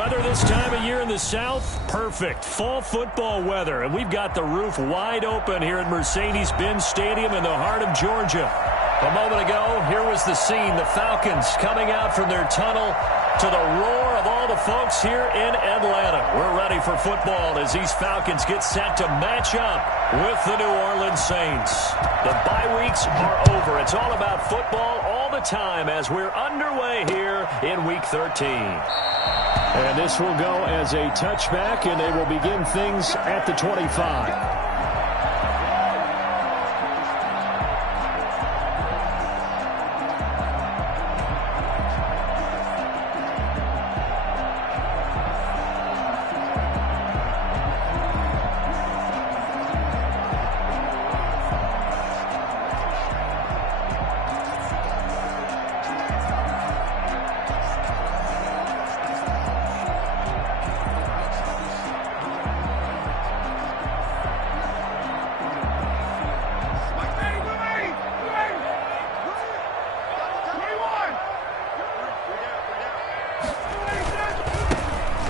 weather this time of year in the South? Perfect. Fall football weather. And we've got the roof wide open here at Mercedes-Benz Stadium in the heart of Georgia. A moment ago, here was the scene. The Falcons coming out from their tunnel to the roar of all the folks here in Atlanta. We're ready for football as these Falcons get set to match up with the New Orleans Saints. The bye weeks are over. It's all about football all the time as we're underway here in Week 13. And this will go as a touchback, and they will begin things at the 25.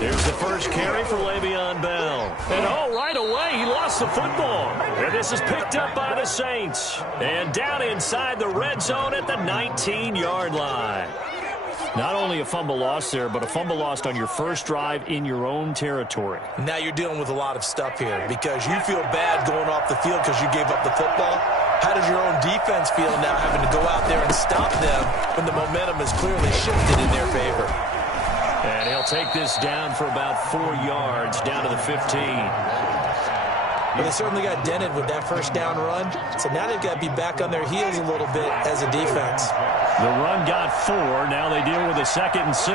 Here's the first carry for Le'Veon Bell. And right away, he lost the football. And this is picked up by the Saints. And down inside the red zone at the 19-yard line. Not only a fumble loss there, but a fumble lost on your first drive in your own territory. Now you're dealing with a lot of stuff here because you feel bad going off the field because you gave up the football. How does your own defense feel now having to go out there and stop them when the momentum is clearly shifted in their favor? And he'll take this down for about 4 yards, down to the 15. Well, they certainly got dented with that first down run, so now they've got to be back on their heels a little bit as a defense. The run got 4. Now they deal with a 2nd and 6.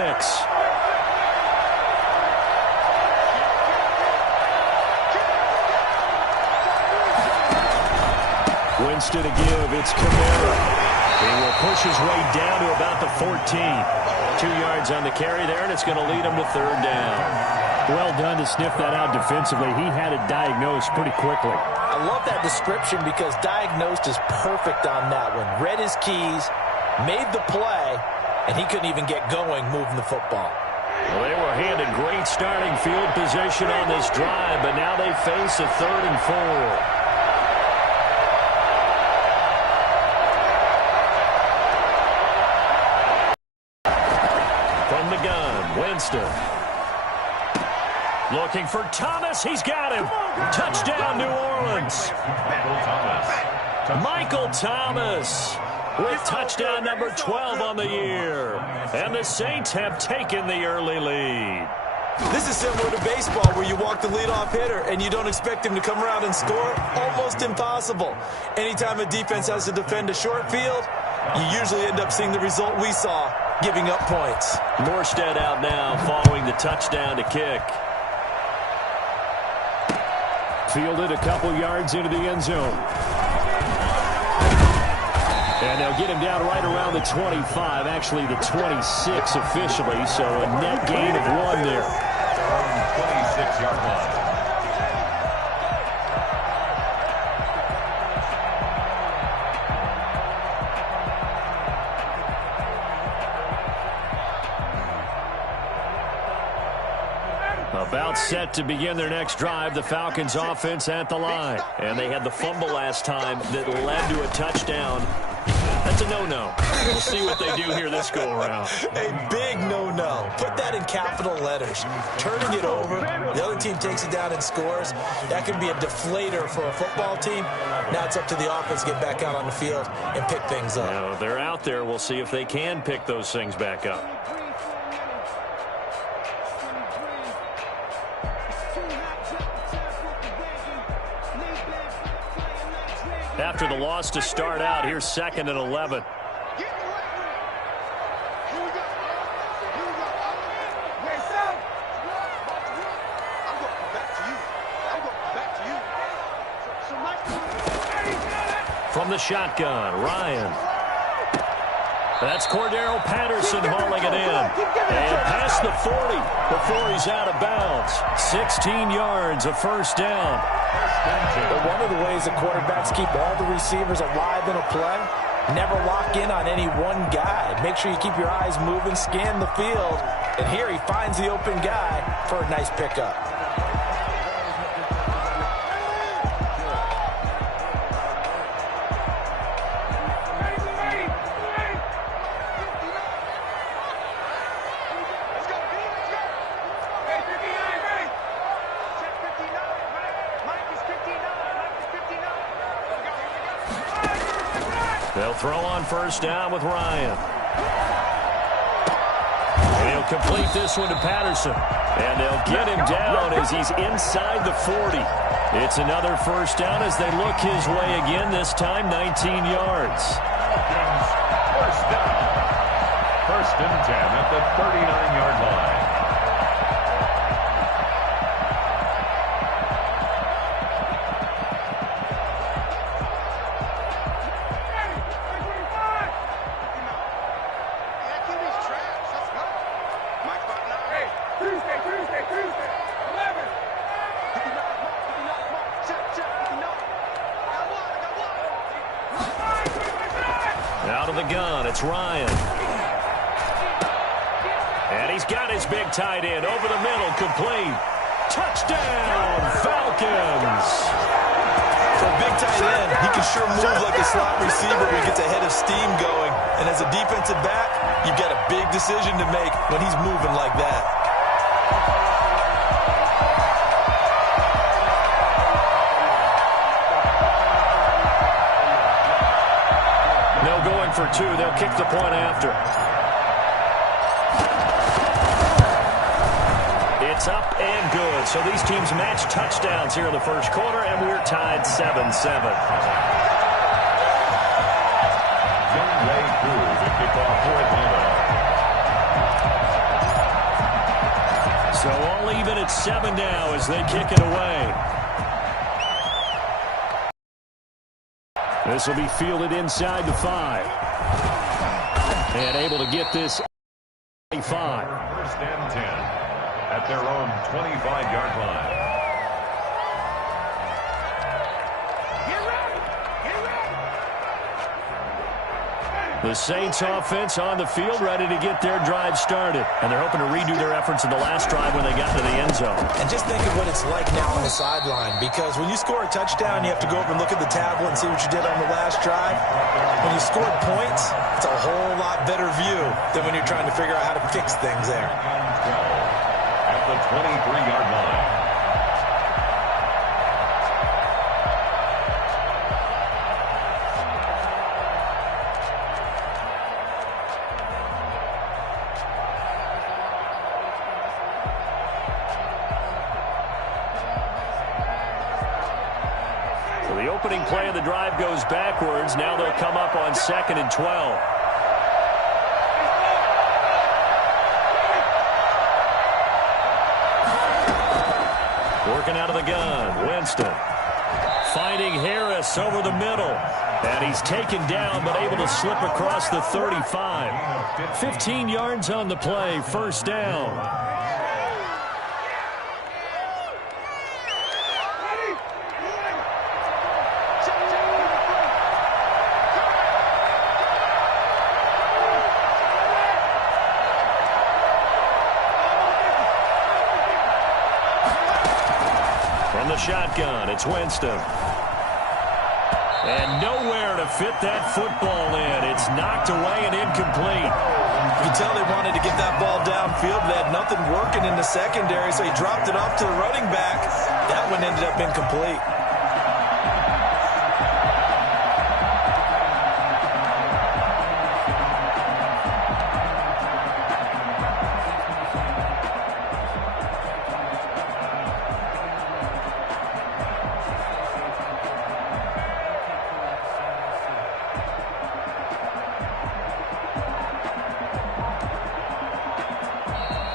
Winston to give. It's Kamara. He will push his way down to about the 14. 2 yards on the carry there, and it's going to lead him to 3rd down. Well done to sniff that out defensively. He had it diagnosed pretty quickly. I love that description because diagnosed is perfect on that one. Read his keys, made the play, and he couldn't even get going moving the football. Well, they were handed great starting field position on this drive, but now they face a 3rd and 4. Winston. Looking for Thomas. He's got him. Touchdown, New Orleans. Michael Thomas with touchdown number 12 on the year. And the Saints have taken the early lead. This is similar to baseball where you walk the leadoff hitter and you don't expect him to come around and score. Almost impossible. Anytime a defense has to defend a short field, you usually end up seeing the result we saw, giving up points. Morstead out now following the touchdown to kick. Fielded a couple yards into the end zone. And they'll get him down right around the 25, actually the 26 officially, so a net gain of 1 there. 26-yard line. About set to begin their next drive, the Falcons offense at the line. And they had the fumble last time that led to a touchdown. That's a no-no. We'll see what they do here this go-around. A big no-no. Put that in capital letters. Turning it over, the other team takes it down and scores. That can be a deflator for a football team. Now it's up to the offense to get back out on the field and pick things up. Now, they're out there. We'll see if they can pick those things back up. After the loss to start out, here's 2nd and 11. From the shotgun, Ryan. That's Cordero Patterson hauling it in. And past the 40 before he's out of bounds. 16 yards, a 1st down. But one of the ways that quarterbacks keep all the receivers alive in a play, never lock in on any one guy. Make sure you keep your eyes moving, scan the field, And here he finds the open guy for a nice pickup. They'll throw on first down with Ryan. And he'll complete this one to Patterson. And they'll get him down as he's inside the 40. It's another first down as they look his way again, this time 19 yards. First down. First and 10 at the 39-yard line. Out of the gun, it's Ryan. And he's got his big tight end over the middle, complete. Touchdown, Falcons! For a big tight end, he can sure move like a slot receiver when he gets a head of steam going. And as a defensive back, you've got a big decision to make when he's moving like that. Going for two. They'll kick the point after. It's up and good. So these teams match touchdowns here in the first quarter, and we're tied 7-7. Midway through the kickoff for Atlanta. So all even at 7 now as they kick it away. This will be fielded inside the 5. And able to get this 5. First and 10 at their own 25-yard line. The Saints offense on the field, ready to get their drive started. And they're hoping to redo their efforts in the last drive when they got to the end zone. And just think of what it's like now on the sideline, because when you score a touchdown, you have to go over and look at the tablet and see what you did on the last drive. When you scored points, it's a whole lot better view than when you're trying to figure out how to fix things there. At the 23-yard line. The opening play of the drive goes backwards. Now they'll come up on 2nd and 12. Working out of the gun, Winston. Finding Harris over the middle. And he's taken down but able to slip across the 35. 15 yards on the play, first down. From the shotgun, it's Winston. And nowhere to fit that football in. It's knocked away and incomplete. You can tell they wanted to get that ball downfield. They had nothing working in the secondary, so he dropped it off to the running back. That one ended up incomplete.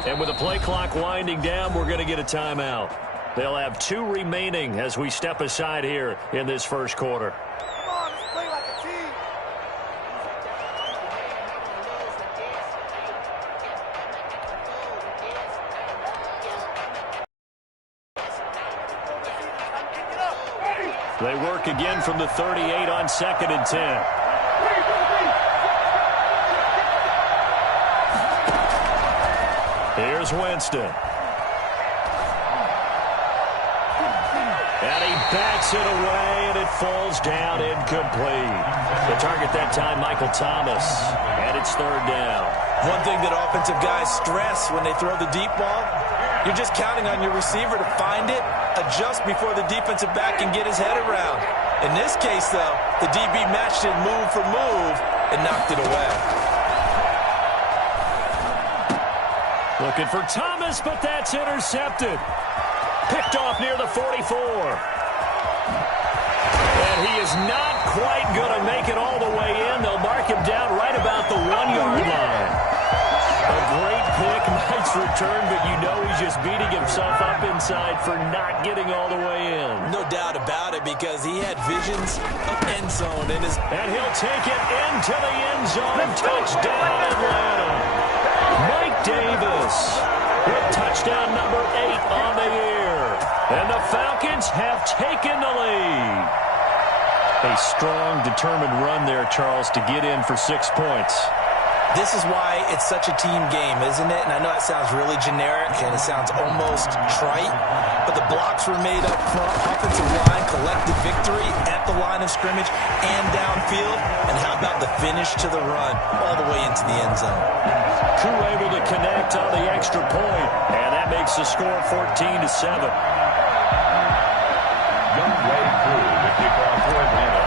And with the play clock winding down, we're going to get a timeout. They'll have 2 remaining as we step aside here in this first quarter. Come on, let's play like a team. They work again from the 38 on 2nd and 10. Here's Winston. And he backs it away, and it falls down incomplete. The target that time, Michael Thomas. And it's third down. One thing that offensive guys stress when they throw the deep ball, you're just counting on your receiver to find it, adjust before the defensive back can get his head around. In this case, though, the DB matched it move for move and knocked it away. Looking for Thomas, but that's intercepted. Picked off near the 44. And he is not quite going to make it all the way in. They'll mark him down right about the 1-yard line. A great pick, nice return, but you know he's just beating himself up inside for not getting all the way in. No doubt about it, because he had visions of end zone in his... And he'll take it into the end zone. Touchdown, Atlanta. Mike Davis with touchdown number 8 on the year. And the Falcons have taken the lead. A strong, determined run there, Charles, to get in for 6 points. This is why it's such a team game, isn't it? And I know it sounds really generic and it sounds almost trite, but the blocks were made up front. Offensive line, collective victory at the line of scrimmage and downfield. And how about the finish to the run all the way into the end zone? Koo able to connect on the extra point, and that makes the score 14-7. Young Way Koo, the kickoff for Atlanta.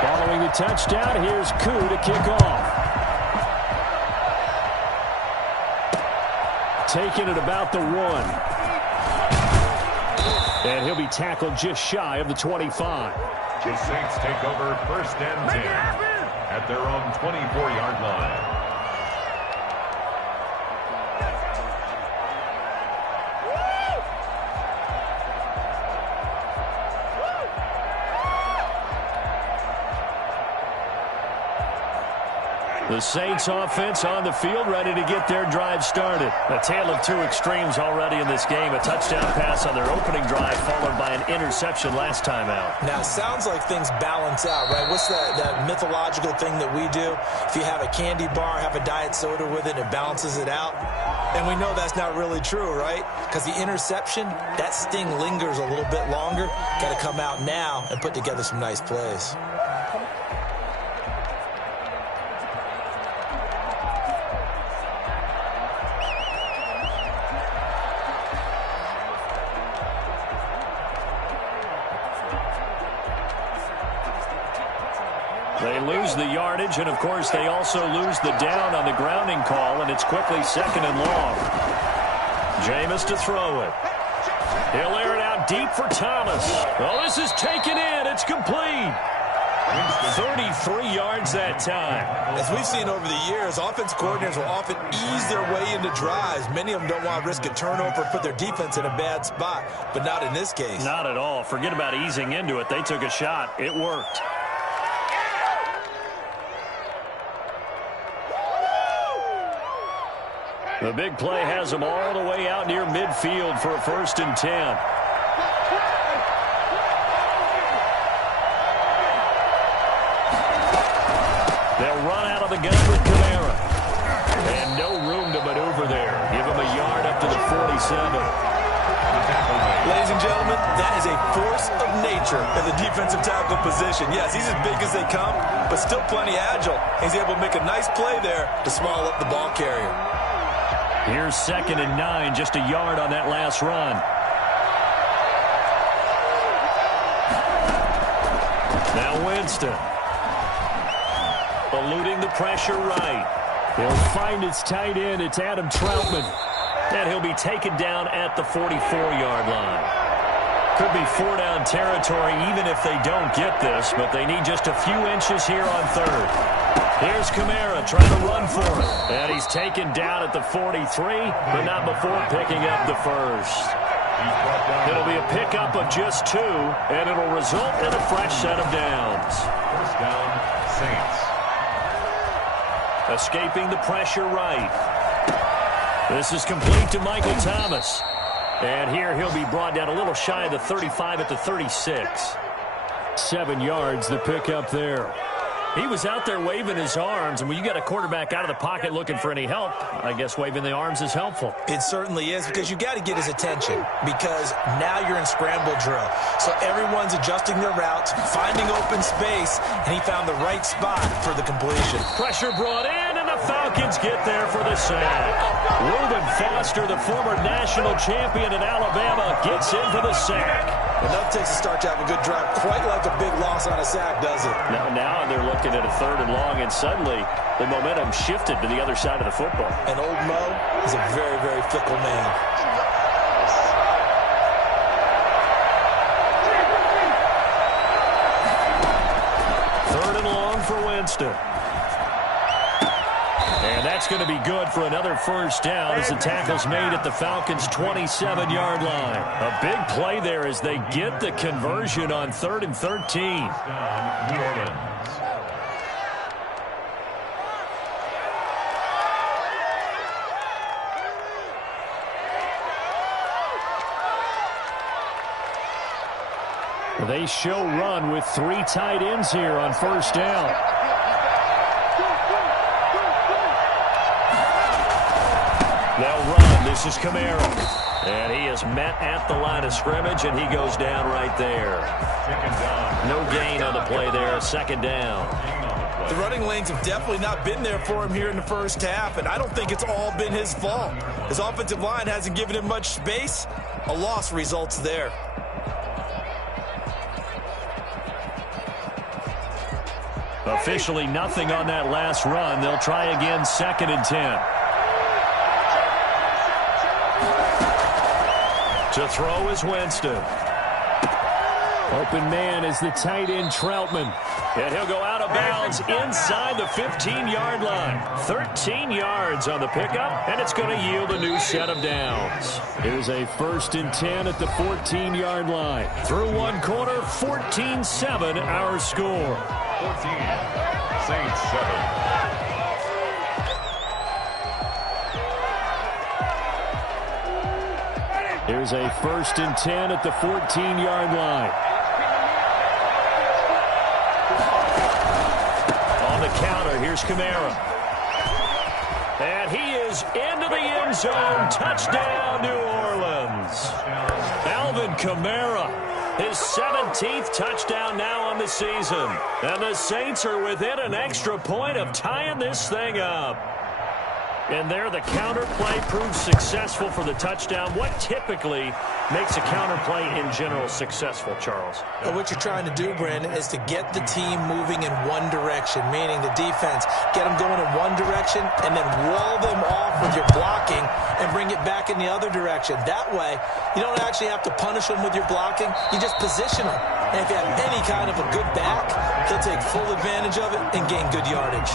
Following the touchdown, here's Koo to kick off. Taking it about the 1. And he'll be tackled just shy of the 25. The Saints take over 1st and 10 at their own 24-yard line. The Saints offense on the field, ready to get their drive started. A tale of two extremes already in this game. A touchdown pass on their opening drive, followed by an interception last time out. Now, it sounds like things balance out, right? What's that mythological thing that we do? If you have a candy bar, have a diet soda with it, it balances it out. And we know that's not really true, right? Because the interception, that sting lingers a little bit longer. Got to come out now and put together some nice plays. They lose the yardage, and, of course, they also lose the down on the grounding call, and it's quickly 2nd and long. Jameis to throw it. He'll air it out deep for Thomas. Oh, this is taken in. It's complete. 33 yards that time. As we've seen over the years, offense coordinators will often ease their way into drives. Many of them don't want to risk a turnover, put their defense in a bad spot, but not in this case. Not at all. Forget about easing into it. They took a shot. It worked. The big play has them all the way out near midfield for a 1st and 10. They'll run out of the gun with Kamara. And no room to maneuver there. Give him a yard up to the 47. Ladies and gentlemen, that is a force of nature in the defensive tackle position. Yes, he's as big as they come, but still plenty agile. He's able to make a nice play there to small up the ball carrier. Here's 2nd and 9, just a yard on that last run. Now Winston. Eluding the pressure right. He'll find his tight end. It's Adam Troutman. And he'll be taken down at the 44-yard line. Could be 4-down territory even if they don't get this, but they need just a few inches here on 3rd. Here's Kamara trying to run for it. And he's taken down at the 43, but not before picking up the 1st. It'll be a pickup of just 2, and it'll result in a fresh set of downs. 1st down, Saints. Escaping the pressure right. This is complete to Michael Thomas. And here he'll be brought down a little shy of the 35 at the 36. 7 yards, the pickup there. He was out there waving his arms, and when you got a quarterback out of the pocket looking for any help, I guess waving the arms is helpful. It certainly is, because you got to get his attention, because now you're in scramble drill. So everyone's adjusting their routes, finding open space, and he found the right spot for the completion. Pressure brought in, and the Falcons get there for the sack. Reuben Foster, the former national champion in Alabama, gets in for the sack. Enough takes a start to have a good drive, quite like a big loss on a sack, does it? Now they're looking at a 3rd and long, and suddenly the momentum shifted to the other side of the football. And old Mo is a very, very fickle man. Third and long for Winston. And that's going to be good for another first down as the tackle's made at the Falcons' 27-yard line. A big play there as they get the conversion on 3rd and 13. New Orleans. They show run with 3 tight ends here on first down. They'll run. This is Kamara. And he is met at the line of scrimmage, and he goes down right there. No gain on the play there. 2nd down. The running lanes have definitely not been there for him here in the first half, and I don't think it's all been his fault. His offensive line hasn't given him much space. A loss results there. Officially nothing on that last run. They'll try again, 2nd and 10. To throw is Winston. Open man is the tight end Troutman. And he'll go out of bounds inside the 15-yard line. 13 yards on the pickup, and it's going to yield a new set of downs. Here's a 1st and 10 at the 14-yard line. Through one quarter, 14-7 our score. 14, Saints 7. Here's a 1st and 10 at the 14-yard line. On the counter, here's Kamara. And he is into the end zone. Touchdown, New Orleans. Alvin Kamara, his 17th touchdown now on the season. And the Saints are within an extra point of tying this thing up. And there, the counter play proves successful for the touchdown. What typically makes a counter play in general successful, Charles? Well, what you're trying to do, Brandon, is to get the team moving in one direction, meaning the defense, get them going in one direction and then wall them off with your blocking and bring it back in the other direction. That way, you don't actually have to punish them with your blocking. You just position them. And if you have any kind of a good back, he'll take full advantage of it and gain good yardage.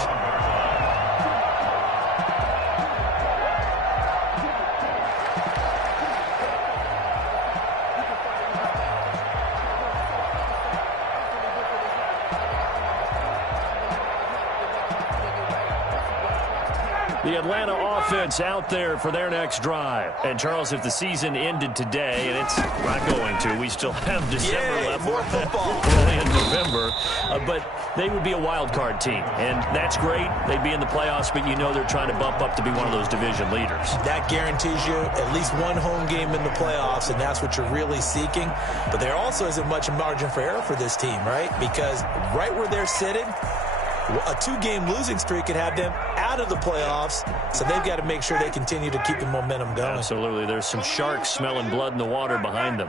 The Atlanta offense out there for their next drive. And, Charles, if the season ended today, and it's not going to, we still have December left. More football. Early in November. But they would be a wild card team. And that's great. They'd be in the playoffs, but you know they're trying to bump up to be one of those division leaders. That guarantees you at least one home game in the playoffs, and that's what you're really seeking. But there also isn't much margin for error for this team, right? Because right where they're sitting, a 2-game losing streak could have them out of the playoffs, so they've got to make sure they continue to keep the momentum going. Absolutely. There's some sharks smelling blood in the water behind them.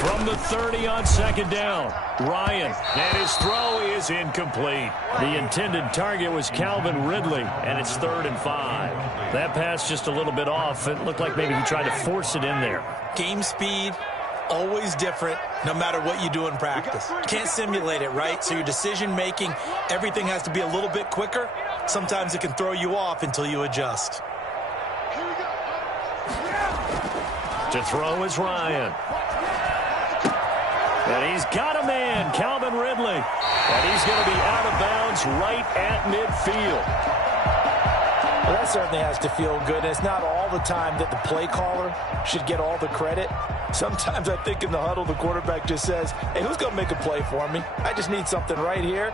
From the 30 on 2nd down, Ryan, and his throw is incomplete. The intended target was Calvin Ridley, and it's 3rd and 5. That pass just a little bit off. It looked like maybe he tried to force it in there. Game speed, always different, no matter what you do in practice. Can't simulate it, right? So your decision-making, everything has to be a little bit quicker. Sometimes it can throw you off until you adjust. To throw is Ryan. And he's got a man, Calvin Ridley. And he's going to be out of bounds right at midfield. Well, that certainly has to feel good. And it's not all the time that the play caller should get all the credit. Sometimes I think in the huddle, the quarterback just says, hey, who's going to make a play for me? I just need something right here.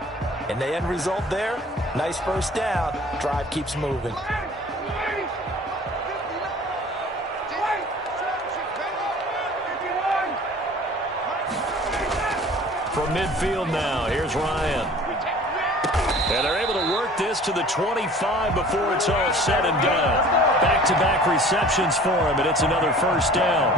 And the end result there, nice first down. Drive keeps moving. From midfield now, here's Ryan. And they're able to work this to the 25 before it's all said and done. Back-to-back receptions for him, and it's another first down.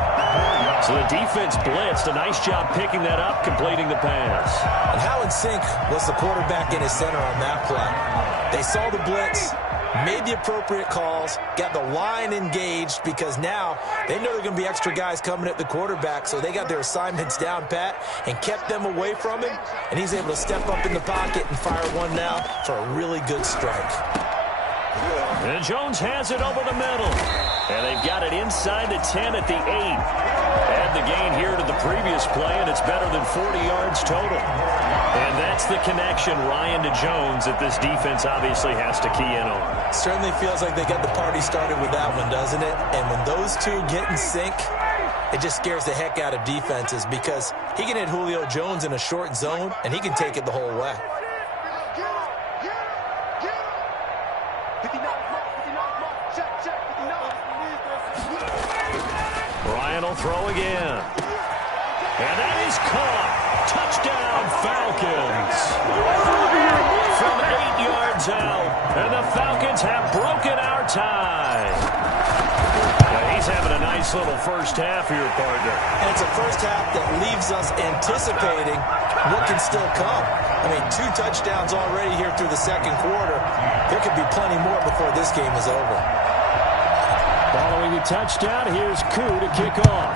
So the defense blitzed. A nice job picking that up, completing the pass. And how in sync was the quarterback in his center on that play? They saw the blitz, made the appropriate calls, got the line engaged because now they know there are going to be extra guys coming at the quarterback, so they got their assignments down pat and kept them away from him, and he's able to step up in the pocket and fire one now for a really good strike. And Jones has it over the middle. And they've got it inside the 10 at the 8. Add the gain here to the previous play, and it's better than 40 yards total. And that's the connection, Ryan to Jones, that this defense obviously has to key in on. Certainly feels like they got the party started with that one, doesn't it? And when those two get in sync, it just scares the heck out of defenses because he can hit Julio Jones in a short zone, and he can take it the whole way. Ryan will throw again. And that is caught. Touchdown, Falcons. From 8 yards out. And the Falcons have broken our tie. Now he's having a nice little first half here, partner. And it's a first half that leaves us anticipating what can still come. I mean, 2 touchdowns already here through the second quarter. There could be plenty more before this game is over. Following the touchdown, here's Koo to kick off.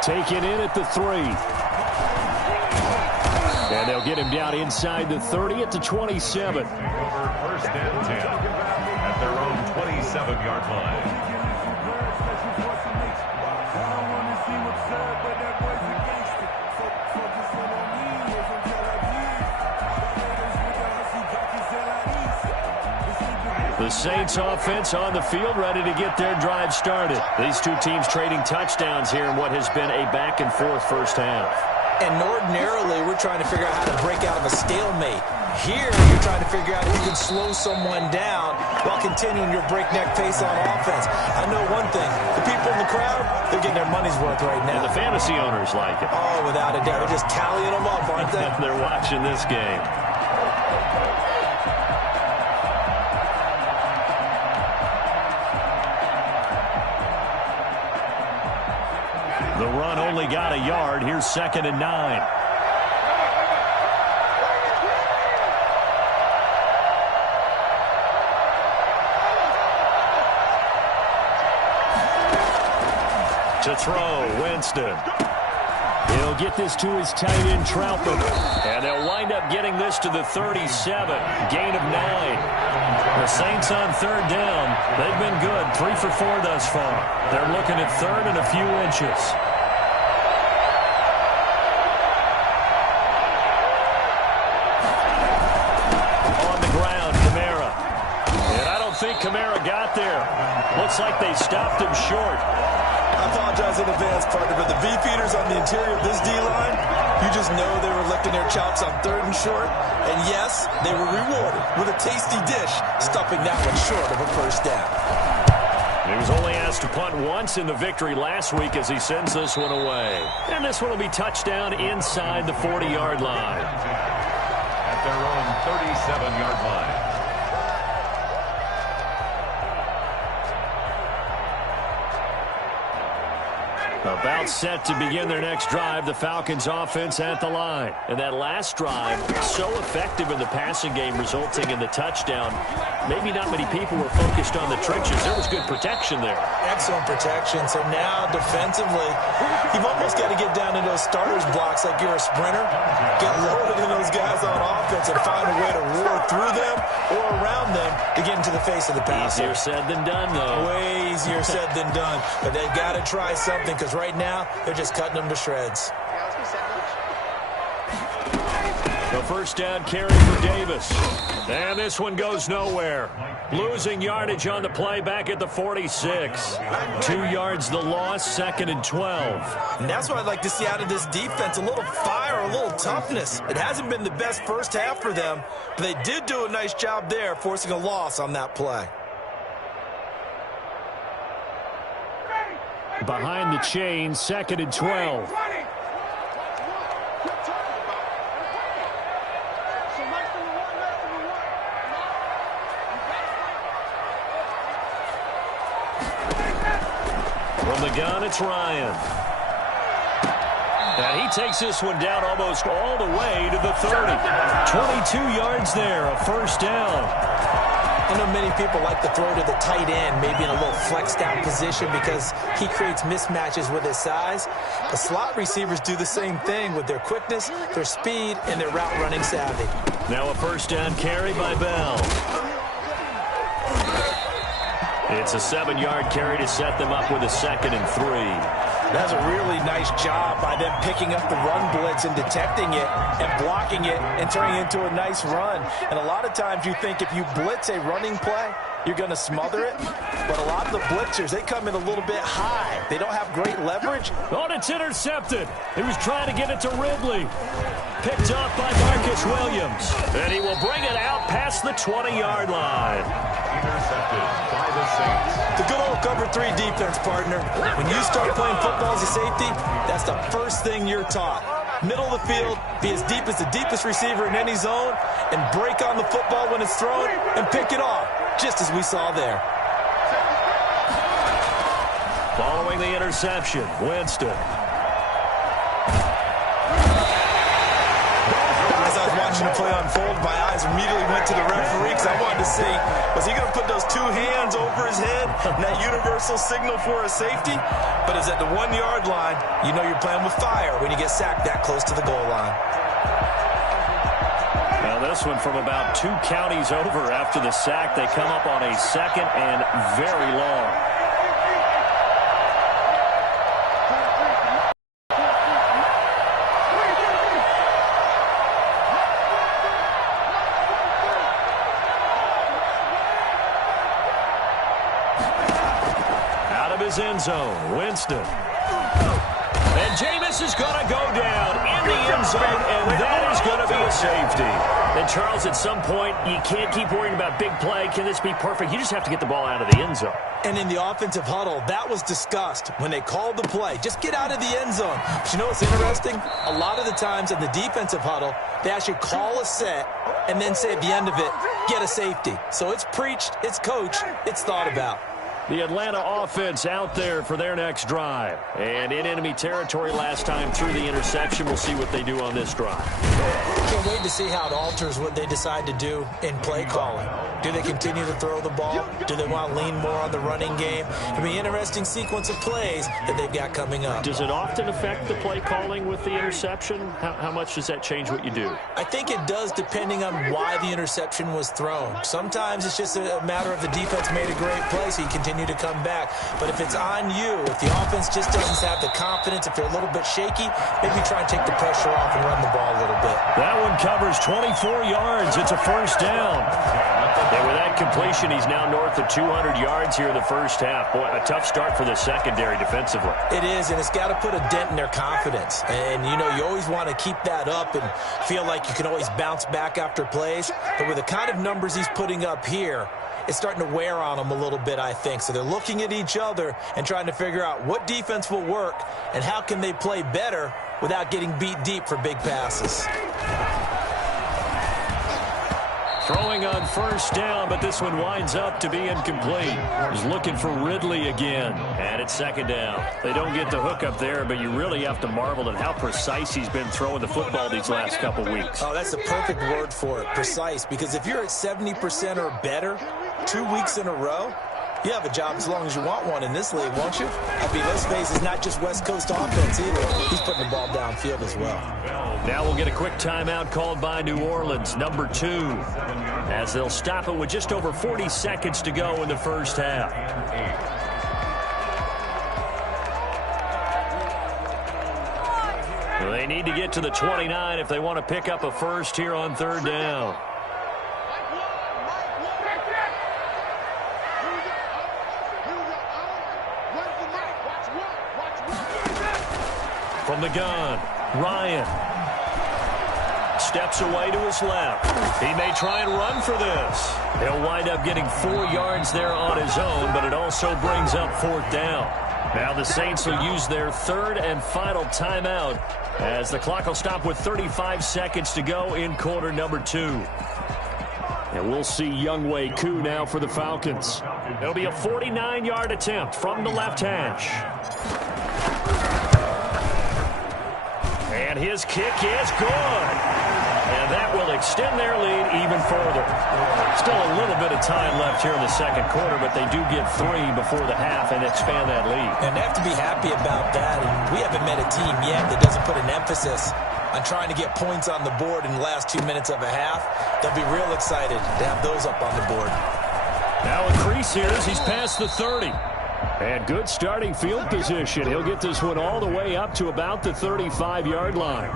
Taken in at the 3. And they'll get him down inside the 30 at the 27. Over first and 10 at their own 27-yard line. The Saints offense on the field, ready to get their drive started. These two teams trading touchdowns here in what has been a back-and-forth first half. And ordinarily, we're trying to figure out how to break out of a stalemate. Here, you're trying to figure out if you can slow someone down while continuing your breakneck pace on offense. I know one thing. The people in the crowd, they're getting their money's worth right now. And the fantasy owners like it. Oh, without a doubt. They're just tallying them up, aren't they? They're watching this game. The run only got a yard. Here's 2nd and 9. To throw, Winston. He'll get this to his tight end, Troutman. And they'll wind up getting this to the 37. Gain of 9. The Saints on 3rd down. They've been good. 3 for 4 thus far. They're looking at 3rd and a few inches. On the ground, Kamara. And I don't think Kamara got there. Looks like they stopped him short. I apologize in advance, partner, but the V-feeders on the interior of this D-line, you just know they were licking their chops on 3rd and short. And yes, they were rewarded with a tasty dish, stuffing that one short of a first down. He was only asked to punt once in the victory last week as he sends this one away. And this one will be touchdown inside the 40-yard line. At their own 37-yard line. About set to begin their next drive, the Falcons offense at the line. And that last drive, so effective in the passing game, resulting in the touchdown. Maybe not many people were focused on the trenches. There was good protection there. Excellent protection. So now defensively, you've almost got to get down in those starters blocks like you're a sprinter. Get loaded in those guys on offense and find a way to roar through them or around them to get into the face of the passer. Easier said than done, though. Way easier said than done. But they've got to try something because right now they're just cutting them to shreds. The first down carry for Davis. And this one goes nowhere. Losing yardage on the play back at the 46. 2 yards the loss, 2nd and 12. And that's what I'd like to see out of this defense, a little fire, a little toughness. It hasn't been the best first half for them, but they did do a nice job there forcing a loss on that play. Behind the chain, 2nd and 12. From the gun, it's Ryan. And he takes this one down almost all the way to the 30. 22 yards there, a first down. I know many people like to throw to the tight end, maybe in a little flexed out position because he creates mismatches with his size. The slot receivers do the same thing with their quickness, their speed, and their route running savvy. Now a first down carry by Bell. It's a 7-yard carry to set them up with a 2nd and 3. That's a really nice job by them picking up the run blitz and detecting it and blocking it and turning it into a nice run. And a lot of times you think if you blitz a running play, you're going to smother it. But a lot of the blitzers, they come in a little bit high. They don't have great leverage. Oh, it's intercepted. He was trying to get it to Ridley. Picked up by Marcus Williams. And he will bring it out past the 20-yard line. Intercepted by the Saints. The good old cover 3 defense, partner. When you start playing football as a safety, that's the first thing you're taught. Middle of the field, be as deep as the deepest receiver in any zone, and break on the football when it's thrown and pick it off, just as we saw there. Following the interception, Winston. As I was watching the play unfold, my eyes immediately went to the referee because I wanted to see, was he going to put those 2 hands over his head and that universal signal for a safety? But it's at the 1-yard line. You know you're playing with fire when you get sacked that close to the goal line. Now this one from about 2 counties over after the sack. They come up on a 2nd and very long. His end zone, Winston. And Jameis is going to go down in the end zone, and that is going to be a safety. And Charles, at some point, you can't keep worrying about big play. Can this be perfect? You just have to get the ball out of the end zone. And in the offensive huddle, that was discussed when they called the play. Just get out of the end zone. But you know what's interesting? A lot of the times in the defensive huddle, they actually call a set and then say at the end of it, get a safety. So it's preached, it's coached, it's thought about. The Atlanta offense out there for their next drive. And in enemy territory last time through the interception. We'll see what they do on this drive. Can't wait to see how it alters what they decide to do in play calling. Do they continue to throw the ball? Do they want to lean more on the running game? It'll be an interesting sequence of plays that they've got coming up. Does it often affect the play calling with the interception? How much does that change what you do? I think it does depending on why the interception was thrown. Sometimes it's just a matter of the defense made a great play, so you continue to come back. But if it's on you, if the offense just doesn't have the confidence, if they're a little bit shaky, maybe try and take the pressure off and run the ball a little bit. That one covers 24 yards. It's a first down. And with that completion, he's now north of 200 yards here in the first half. Boy, a tough start for the secondary defensively. It is, and it's got to put a dent in their confidence. And, you know, you always want to keep that up and feel like you can always bounce back after plays. But with the kind of numbers he's putting up here, it's starting to wear on them a little bit, I think. So they're looking at each other and trying to figure out what defense will work and how can they play better without getting beat deep for big passes. Throwing on first down, but this one winds up to be incomplete. He's looking for Ridley again, and it's second down. They don't get the hook up there, but you really have to marvel at how precise he's been throwing the football these last couple weeks. Oh, that's the perfect word for it, precise, because if you're at 70% or better 2 weeks in a row, you have a job as long as you want one in this league, won't you? I mean, let's face it, it's not just West Coast offense either. He's putting the ball downfield as well. Now we'll get a quick timeout called by New Orleans, number 2, as they'll stop it with just over 40 seconds to go in the first half. They need to get to the 29 if they want to pick up a first here on third down. From the gun, Ryan steps away to his left. He may try and run for this. He'll wind up getting 4 yards there on his own, but it also brings up fourth down. Now the Saints will use their third and final timeout as the clock will stop with 35 seconds to go in quarter number 2. And we'll see Younghoe Koo now for the Falcons. It'll be a 49-yard attempt from the left hash. And his kick is good. And that will extend their lead even further. Still a little bit of time left here in the second quarter, but they do get 3 before the half and expand that lead. And they have to be happy about that. And we haven't met a team yet that doesn't put an emphasis on trying to get points on the board in the last 2 minutes of a half. They'll be real excited to have those up on the board. Now a crease here as he's past the 30. And good starting field position. He'll get this one all the way up to about the 35-yard line.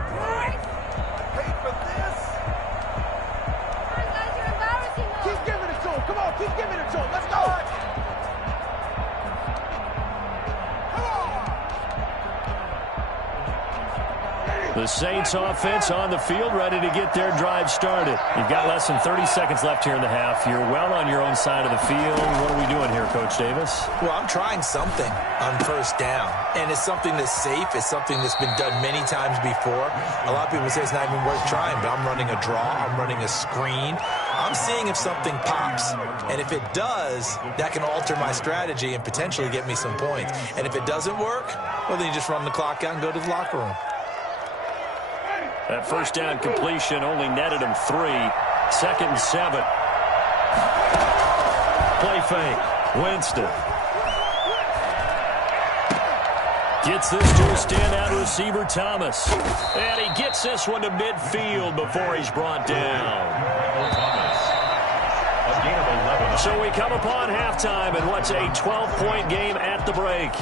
The Saints offense on the field, ready to get their drive started. You've got less than 30 seconds left here in the half. You're well on your own side of the field. What are we doing here, Coach Davis? Well, I'm trying something on first down, and it's something that's safe. It's something that's been done many times before. A lot of people say it's not even worth trying, but I'm running a draw. I'm running a screen. I'm seeing if something pops, and if it does, that can alter my strategy and potentially get me some points. And if it doesn't work, well, then you just run the clock out and go to the locker room. That first down completion only netted him 3. 2nd and 7. Play fake. Winston. Gets this to a standout receiver, Thomas. And he gets this one to midfield before he's brought down. So we come upon halftime in what's a 12-point game at the break.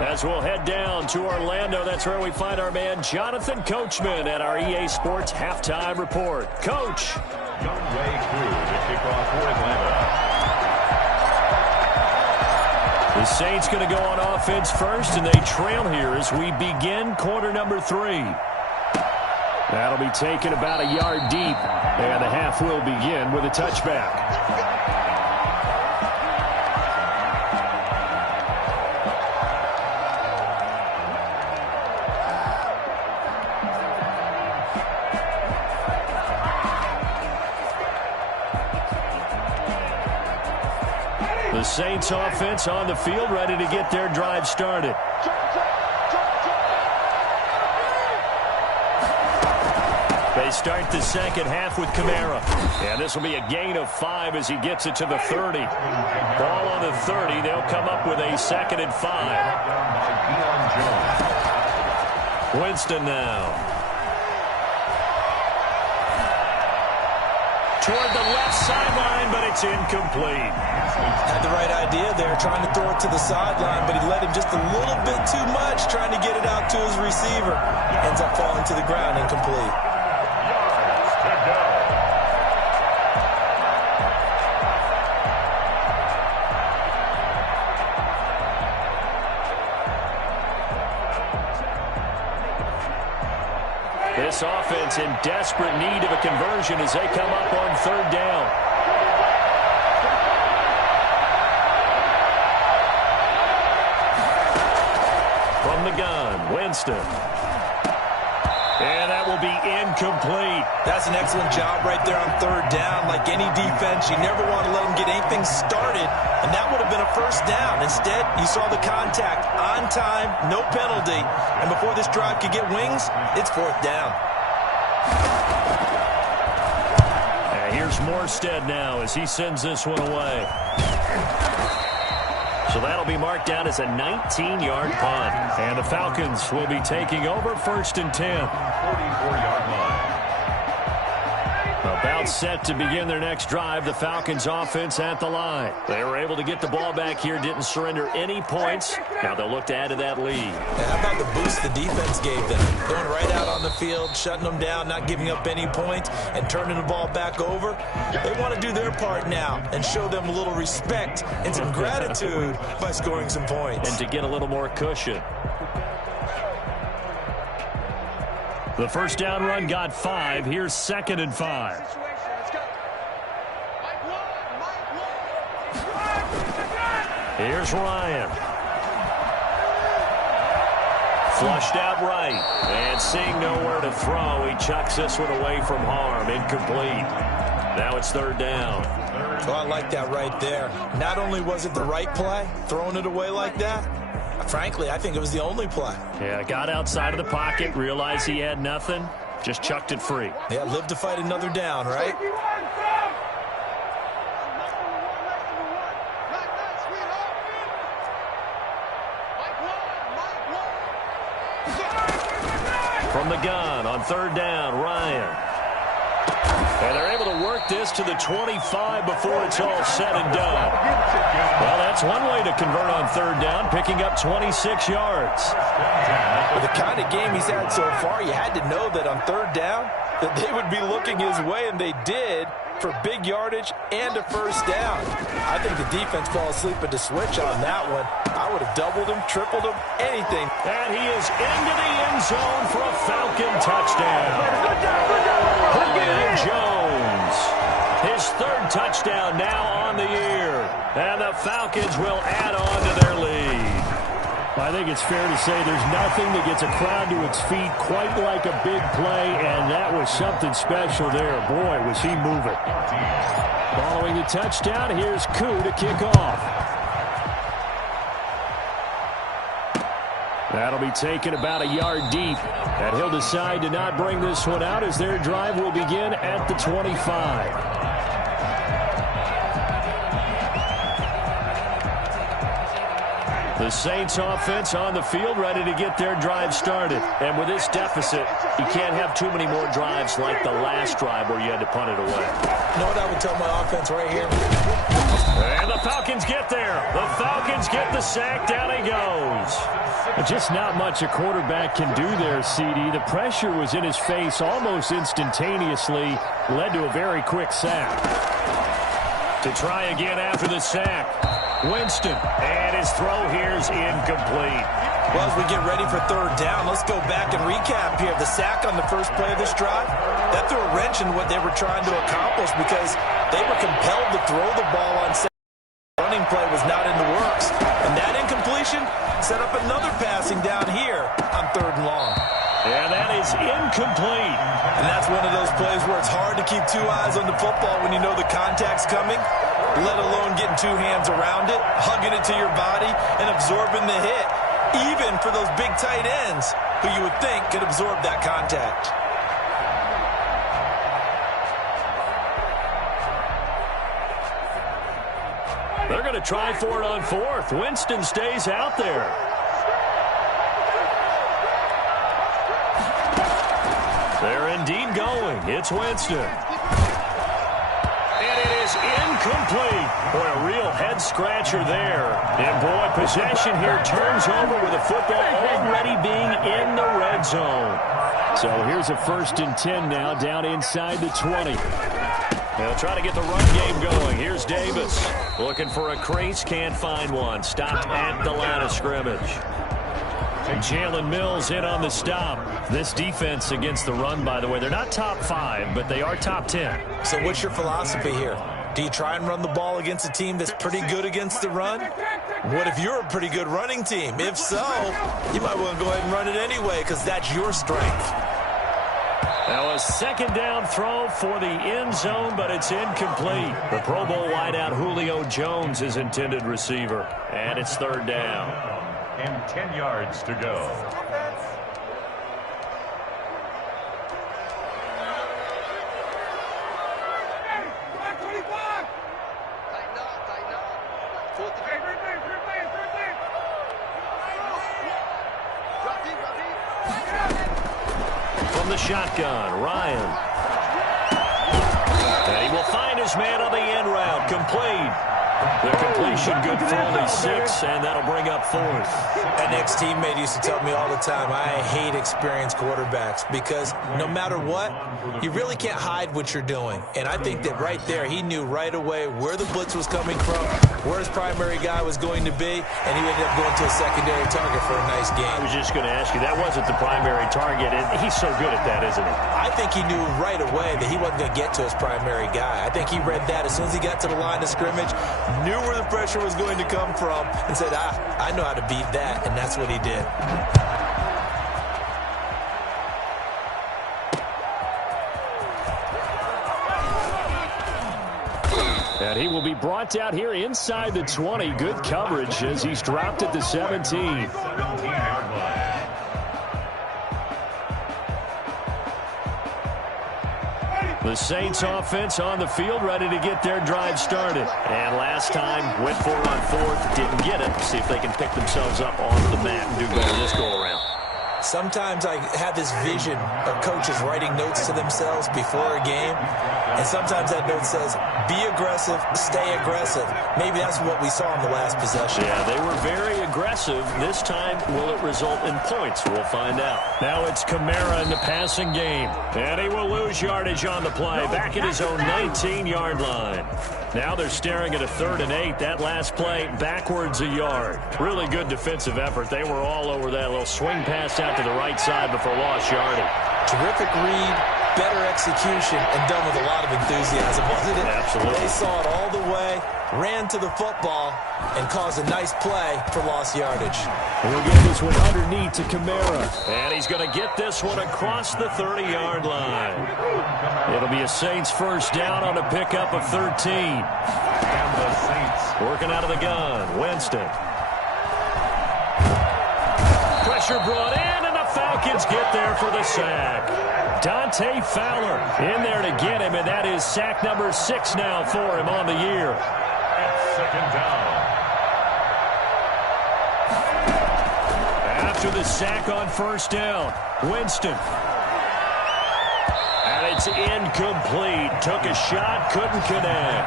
As we'll head down to Orlando, that's where we find our man Jonathan Coachman at our EA Sports Halftime Report. Coach. Younghoe Koo to kick off for Atlanta. The Saints going to go on offense first, and they trail here as we begin quarter number 3. That'll be taken about a yard deep, and the half will begin with a touchback. The Saints offense on the field, ready to get their drive started. They start the second half with Kamara. And this will be a gain of 5 as he gets it to the 30. Ball on the 30. They'll come up with a 2nd and 5. Winston now. Toward the left sideline, but it's incomplete. Had the right idea there, trying to throw it to the sideline, but he let him just a little bit too much, trying to get it out to his receiver. Ends up falling to the ground, incomplete. Yards to go. This offense in desperate need of a conversion as they come up on third down. From the gun, Winston. And that will be incomplete. That's an excellent job right there on third down. Like any defense, you never want to let them get anything started, and that would have been a first down. Instead, you saw the contact on time, no penalty, and before this drive could get wings, it's fourth down. And here's Morstead now as he sends this one away. So that'll be marked down as a 19-yard punt. And the Falcons will be taking over 1st and 10. 44-yard line. About set to begin their next drive, the Falcons offense at the line. They were able to get the ball back here, didn't surrender any points. Now they'll look to add to that lead. How about the boost the defense gave them? Going right out on the field, shutting them down, not giving up any points, and turning the ball back over. They want to do their part now and show them a little respect and some gratitude by scoring some points. And to get a little more cushion. The first down run got 5. Here's 2nd and 5. Here's Ryan. Flushed out right. And seeing nowhere to throw, he chucks this one away from harm. Incomplete. Now it's 3rd down. Oh, I like that right there. Not only was it the right play, throwing it away like that, frankly, I think it was the only play. Yeah, got outside of the pocket, realized he had nothing, just chucked it free. Yeah, live to fight another down, right? From the gun on 3rd down, Ryan. And they're able to work this to the 25 before it's all said and done. Well, that's one way to convert on 3rd down, picking up 26 yards. With the kind of game he's had so far, you had to know that on 3rd down that they would be looking his way, and they did, for big yardage and a 1st down. I think the defense fell asleep at the switch on that one. I would have doubled him, tripled him, anything. And he is into the end zone for a Falcon touchdown. Julio Jones, his 3rd touchdown now on the year. And the Falcons will add on to their lead. I think it's fair to say there's nothing that gets a crowd to its feet quite like a big play, and that was something special there. Boy, was he moving. Following the touchdown, here's Koo to kick off. That'll be taken about a yard deep, and he'll decide to not bring this one out as their drive will begin at the 25. The Saints offense on the field, ready to get their drive started. And with this deficit, you can't have too many more drives like the last drive where you had to punt it away. You know what I would tell my offense right here? And the Falcons get there. The Falcons get the sack. Down he goes. Just not much a quarterback can do there, CD. The pressure was in his face almost instantaneously. Led to a very quick sack. To try again after the sack. Winston, and his throw here's incomplete. Well, as we get ready for 3rd down, let's go back and recap here. The sack on the first play of this drive, that threw a wrench in what they were trying to accomplish because they were compelled to throw the ball on sack. The running play was not in the works, and that incompletion set up another passing down here on 3rd and long. And that is incomplete. And that's one of those plays where it's hard to keep 2 eyes on the football when you know the contact's coming, let alone getting 2 hands around it, hugging it to your body, and absorbing the hit, even for those big tight ends who you would think could absorb that contact. They're going to try for it on 4th. Winston stays out there. They're indeed going. It's Winston. And it is incomplete. Boy, a real head-scratcher there. And, boy, possession here turns over with the football already being in the red zone. So here's a 1st and 10 now down inside the 20. They'll try to get the run game going. Here's Davis. Looking for a crease, can't find one. Stopped at the line of scrimmage. Jalen Mills in on the stop. This defense against the run, by the way, they're not top 5, but they are top 10. So what's your philosophy here? Do you try and run the ball against a team that's pretty good against the run? What if you're a pretty good running team? If so, you might want to go ahead and run it anyway because that's your strength. Now a 2nd down throw for the end zone, but it's incomplete. The Pro Bowl wideout Julio Jones is intended receiver, and it's 3rd down. And 10 yards to go. From the shotgun, Ryan. He'll find his man on the end route. Complete. The completion good for only 6, and that'll bring up 4th. An ex-teammate used to tell me all the time, I hate experienced quarterbacks because no matter what, you really can't hide what you're doing. And I think that right there, he knew right away where the blitz was coming from, where his primary guy was going to be, and he ended up going to a secondary target for a nice game. I was just going to ask you, that wasn't the primary target, and he's so good at that, isn't he? I think he knew right away that he wasn't going to get to his primary guy. I think he read that as soon as he got to the line of scrimmage, knew where the pressure was going to come from, and said, I know how to beat that, and that's what he did. And he will be brought out here inside the 20. Good coverage as he's dropped at the 17. The Saints offense on the field, ready to get their drive started. And last time, went for it on 4th, didn't get it. See if they can pick themselves up off the mat and do better this go-around. Sometimes I have this vision of coaches writing notes to themselves before a game, and sometimes that note says, be aggressive, stay aggressive. Maybe that's what we saw in the last possession. Yeah, they were very aggressive. This time, will it result in points? We'll find out. Now it's Kamara in the passing game, and he will lose yardage on the play, back at his own 19-yard line. Now they're staring at a 3rd and 8. That last play, backwards a yard. Really good defensive effort. They were all over that little swing pass out to the right side before lost yardage. Terrific read, better execution, and done with a lot of enthusiasm, wasn't it? Absolutely. They saw it all the way, ran to the football, and caused a nice play for lost yardage. We'll get this one underneath to Kamara. And he's going to get this one across the 30-yard line. It'll be a Saints first down on a pickup of 13. And the Saints working out of the gun. Winston. Pressure brought in, and the Falcons get there for the sack. Dante Fowler in there to get him, and that is sack number 6 now for him on the year. at 2nd down. After the sack on 1st down, Winston. And it's incomplete. Took a shot, couldn't connect.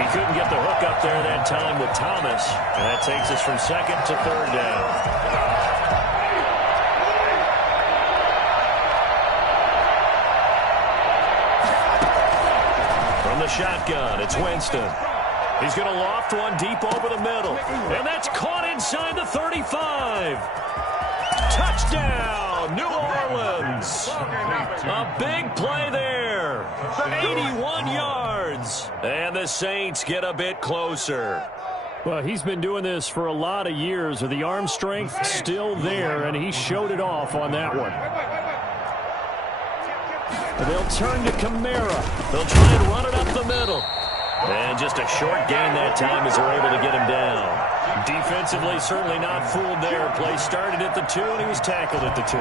He couldn't get the hook up there that time with Thomas. And that takes us from 2nd to 3rd down. From the shotgun, it's Winston. He's going to loft one deep over the middle. And that's caught inside the 35. Touchdown, New Orleans. A big play there. 81 yards. And the Saints get a bit closer. Well, he's been doing this for a lot of years with the arm strength still there, and he showed it off on that one. They'll turn to Kamara. They'll try and run it up the middle. And just a short gain that time as they're able to get him down. Defensively, certainly not fooled there. Play started at the 2, and he was tackled at the 2.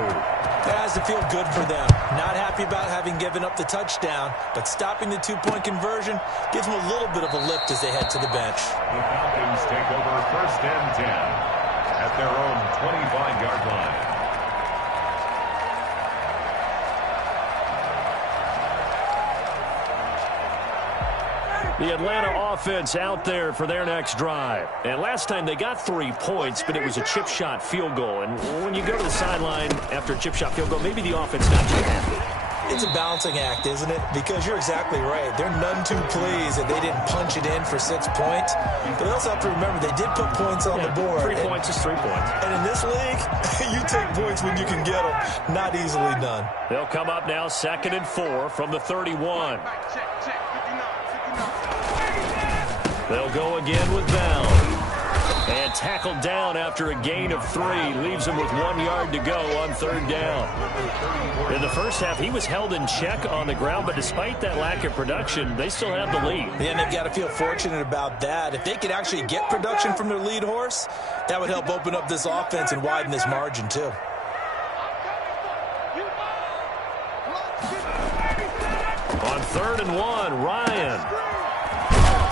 That has to feel good for them. Not happy about having given up the touchdown, but stopping the 2-point conversion gives them a little bit of a lift as they head to the bench. The Falcons take over 1st and 10 at their own 25-yard line. The Atlanta offense out there for their next drive. And last time they got 3 points, but it was a chip shot field goal. And when you go to the sideline after a chip shot field goal, maybe the offense not too happy. It's a balancing act, isn't it? Because you're exactly right. They're none too pleased that they didn't punch it in for 6 points. But they also have to remember they did put points on the board. 3 points is 3 points. And in this league, you take points when you can get them. Not easily done. They'll come up now 2nd and 4 from the 31. They'll go again with Bell. And tackled down after a gain of 3. Leaves him with 1 yard to go on 3rd down. In the first half, he was held in check on the ground, but despite that lack of production, they still have the lead. Yeah, and they've got to feel fortunate about that. If they could actually get production from their lead horse, that would help open up this offense and widen this margin, too. On 3rd and 1, Ryan.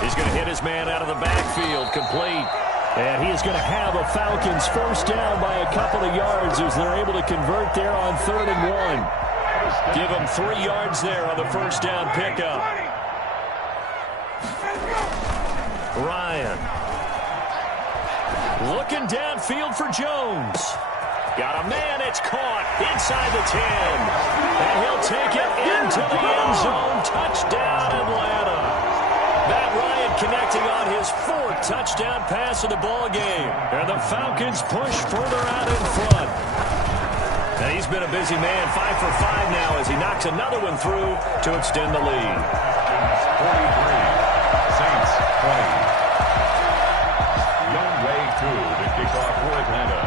He's going to hit his man out of the backfield, complete. And he is going to have a Falcons first down by a couple of yards as they're able to convert there on 3rd and 1. Give him 3 yards there on the first down pickup. Ryan. Looking downfield for Jones. Got a man, it's caught inside the 10. And he'll take it into the end zone. Touchdown, Atlanta. Matt Ryan connecting on his 4th touchdown pass of the ball game. And the Falcons push further out in front. And he's been a busy man, 5 for 5 now as he knocks another one through to extend the lead. 43, Saints 20. Young Way Koo to kick off for Atlanta.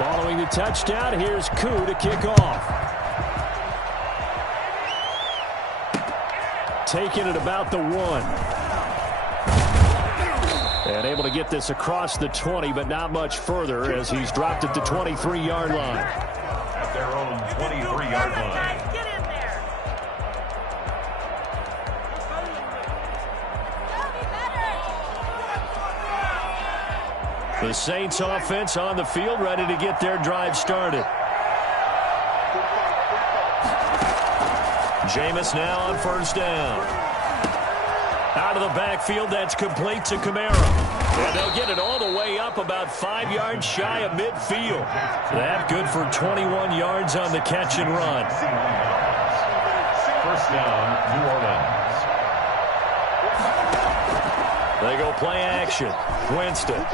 Following the touchdown, here's Koo to kick off. Taking it about the 1. And able to get this across the 20, but not much further as he's dropped at the 23-yard line. At their own 23-yard line. Get in there. The Saints offense on the field, ready to get their drive started. Jameis now on 1st down. Out of the backfield, that's complete to Kamara. And they'll get it all the way up about 5 yards shy of midfield. That good for 21 yards on the catch and run. 1st down, New Orleans. They go play action. Winston.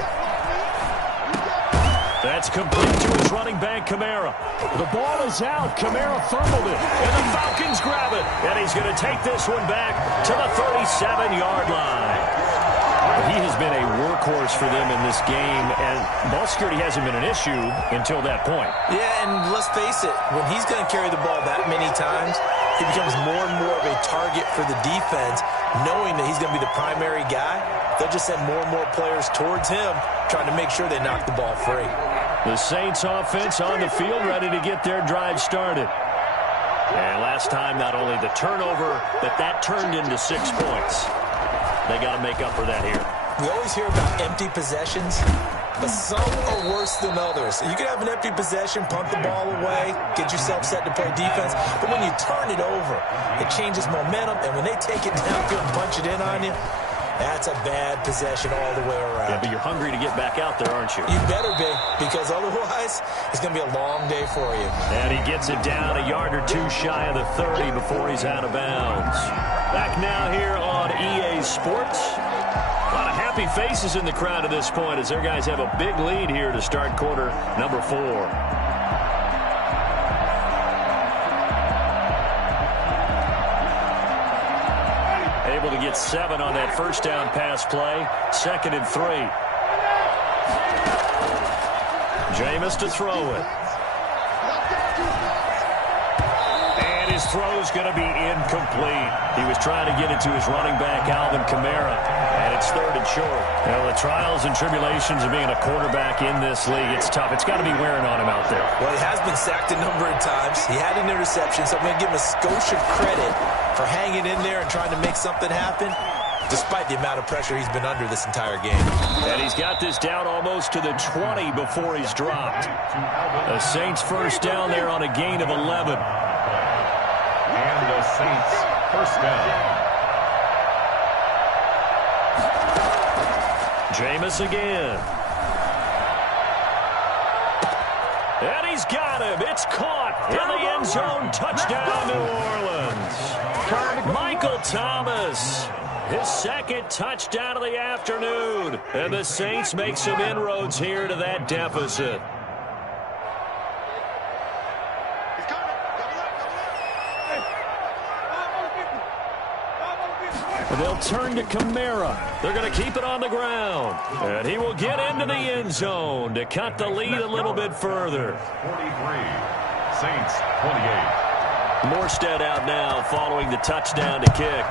That's complete to his running back, Kamara. The ball is out. Kamara fumbled it. And the Falcons grab it. And he's going to take this one back to the 37-yard line. He has been a workhorse for them in this game, and ball security hasn't been an issue until that point. Yeah, and let's face it, when he's going to carry the ball that many times, he becomes more and more of a target for the defense, knowing that he's going to be the primary guy. They'll just send more and more players towards him, trying to make sure they knock the ball free. The Saints offense on the field, ready to get their drive started. And last time, not only the turnover, but that turned into 6 points. They got to make up for that here. We always hear about empty possessions, but some are worse than others. You can have an empty possession, punt the ball away, get yourself set to play defense, but when you turn it over, it changes momentum, and when they take it downfield and punch it in on you, that's a bad possession all the way around. Yeah, but you're hungry to get back out there, aren't you? You better be, because otherwise it's going to be a long day for you. And he gets it down a yard or 2 shy of the 30 before he's out of bounds. Back now here on EA Sports. A lot of happy faces in the crowd at this point as their guys have a big lead here to start quarter number 4. Able to get 7 on that 1st down pass play. 2nd and 3. Jameis to throw it. And his throw's going to be incomplete. He was trying to get it to his running back, Alvin Kamara, and it's 3rd and short. You know, the trials and tribulations of being a quarterback in this league, it's tough. It's got to be wearing on him out there. Well, he has been sacked a number of times. He had an interception, so I'm going to give him a skosh of credit for hanging in there and trying to make something happen, despite the amount of pressure he's been under this entire game. And he's got this down almost to the 20 before he's dropped. The Saints 1st down there on a gain of 11. And the Saints 1st down. Jameis again. And he's got him. It's caught in the end zone. Touchdown, New Orleans. Michael Thomas, his 2nd touchdown of the afternoon. And the Saints make some inroads here to that deficit. They'll turn to Kamara. They're going to keep it on the ground. And he will get into the end zone to cut the lead a little bit further. 43, Saints 28. Morstead out now following the touchdown to kick.